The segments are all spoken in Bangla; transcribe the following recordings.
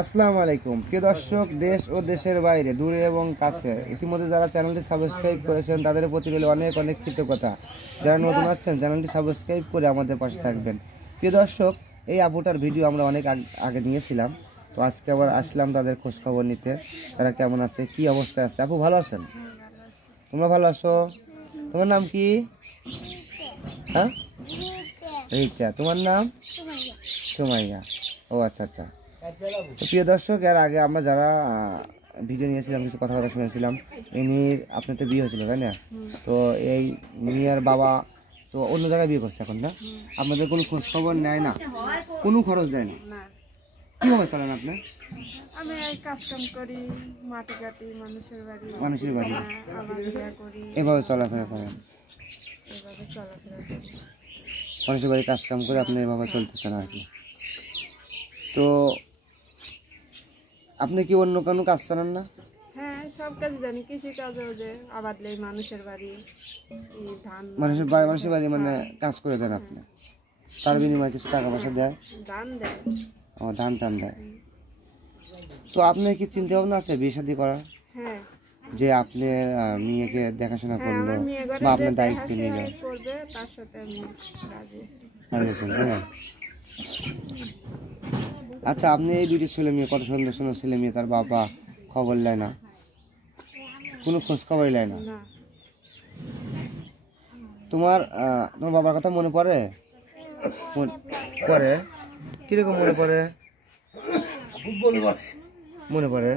আসসালামু আলাইকুম প্রিয় দর্শক, দেশ ও দেশের বাইরে, দূরে এবং কাছে, ইতিমধ্যে যারা চ্যানেলটি সাবস্ক্রাইব করেছেন তাদের প্রতি রইল অনেক অনেক কৃতজ্ঞতা। যারা নতুন আছেন চ্যানেলটি সাবস্ক্রাইব করে আমাদের পাশে থাকবেন। প্রিয় দর্শক, এই আপুটার ভিডিও আমরা অনেক আগে নিয়েছিলাম, তো আজকে আবার আসলাম তাদের খোঁজখবর নিতে। তারা কেমন আছে, কি অবস্থায় আছে। আপু ভালো আছেন? তোমরা ভালো আছো? তোমার নাম কি? হ্যাঁ, রিতা। তোমার নাম? সুমাইয়া। ও আচ্ছা আচ্ছা। তো প্রিয় দর্শক, এর আগে আমরা যারা ভিডিও নিয়েছিলাম, কিছু কথাবার্তা শুনেছিলাম। ইনির আপনার তো বিয়ে হয়েছিল, তাই না? তো এই মিয়ার বাবা তো অন্য জায়গায় বিয়ে করছে এখন, না? আপনাদের কোনো খোঁজ খবর নেয় না, কোনো খরচ দেয় না? কীভাবে চলেন আপনি? আমি এই কাজ কাম করি, মাটি কাটি, মানুষের বাড়ি এভাবে চলাফেরা করেন? মানুষের বাড়ি কাজ কাম করে আপনি এভাবে চলতেছেন আর কি। তো আপনি কি অন্য কোনো কাজ জানেন না? হ্যাঁ, সব কাজ জানি। কৃষি কাজেও যে আবাদ লেই মানুষের বাড়ি, ধান মানুষের বাড়ি মানে কাজ করে দেন আপনি, তার বিনিময়ে কিছু টাকা পয়সা দেয়? ধান দেয়। ও, ধান টান দেয়। তো আপনার কি চিন্তা ভাবনা আছে বিয়ে শাদী করার? হ্যাঁ, যে আপনি মেয়েকে দেখাশোনা করলো বা আপনার দায়িত্ব নিল? তার সাথে আমি রাজি আছি। হ্যাঁ। আচ্ছা, আপনি এই দুটি ছেলে মেয়ে, কত সুন্দর সুন্দর ছেলে মেয়ে, তার বাবা খবর নেয় না, কোনো খোঁজ খবরই নেয় না? তোমার বাবার কথা মনে পড়ে? পড়ে? কিরকম মনে পড়ে? মনে পড়ে?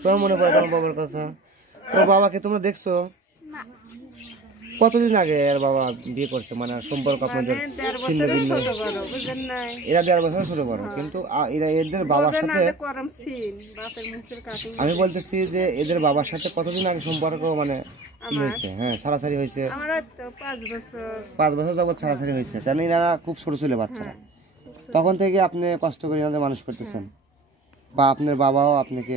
তোমার মনে পড়ে তোমার বাবার কথা? তোমার বাবাকে তোমরা দেখছো? কতদিন আগে এর বাবা বিয়ে করছে, মানে সম্পর্ক আপনাদের ছিন্ন ভিন্ন? এরা 1.5 বছর ছোট বড়, কিন্তু এরা এদের বাবার সাথে, আমি বলতেছি যে এদের বাবার সাথে কতদিন আগে সম্পর্ক মানে কি হয়েছে? হ্যাঁ, ছাড়াছাড়ি হয়েছে। 5 বছর যাবত ছাড়াছাড়ি হয়েছে, কারণ এনারা খুব ছোট ছিল বাচ্চারা। তখন থেকে আপনি কষ্ট করে এনাদের মানুষ করতেছেন, বা আপনার বাবাও আপনাকে